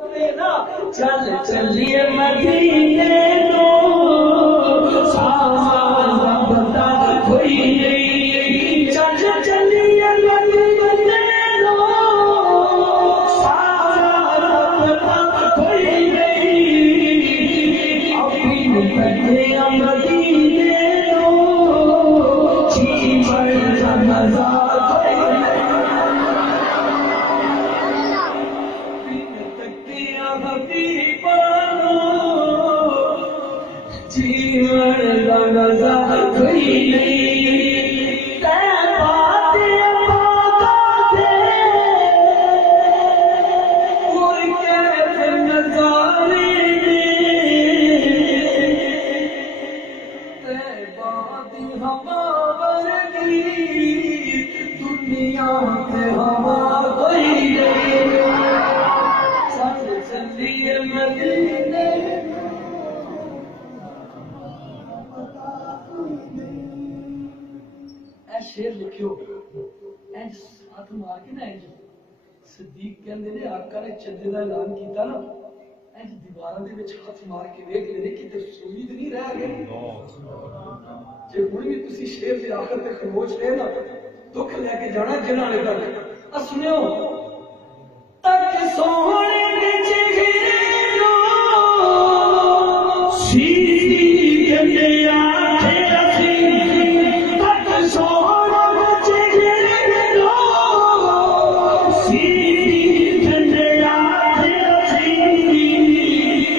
چل چلیے مدینے کو سارا پتہ کوئی نہیں چل چلیے مدینے کو سارا پتہ کوئی نہیں اپنی مدینے مدینے کو جیون کا مزہ جیون کا مزہ کوئی نہیں کوئی کیسے نظارے ہوا ورگی دنیا سے ہوا کوئی نہیں چل چلیے مدینے شیر لکھو اینج ہاتھ مار کے نا اینج صدیق کہندے نے آقا نے چندے دا اعلان کیتا نا اینج دیواراں دے وچ ہاتھ مار کے ویکھ لے کہ تے امید نہیں رہ گئی جے ہن بھی تسی شیر دے آخر تے خاموش رہے نا دکھ لے کے جانا جنہاں نے تک سنو تک سونے دے چہرے سی کہندے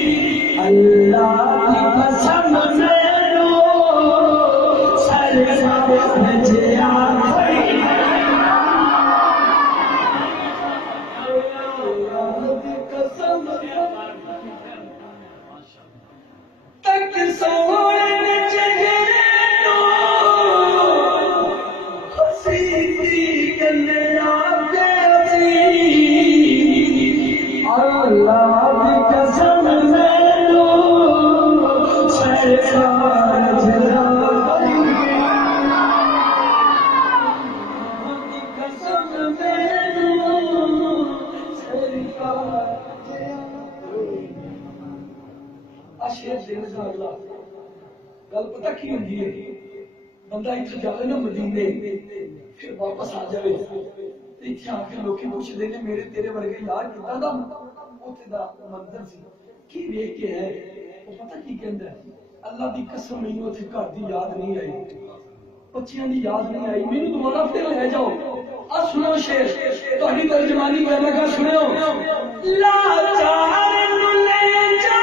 گل پتہ کی ہوندی ہے بندہ اتنے جائے نا مدینے پھر واپس آ جائے اتنے آ کے لوگ پوچھتے ہیں میرے تیرے ورگے یار کتنا دا اتنے دا منظر سی کی ویکھ کے ہے وہ پتہ کی کہندا ہے اللہ دی قسم مینوں اتنے گھر دی یاد نہیں آئی بچیاں دی یاد نہیں آئی مینوں دوبارہ پھر لے جاؤ آ سنو شیر تہاڈی ترجمانی کر لگا سنو لاچار نوں لے جاؤ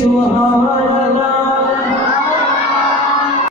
سبحان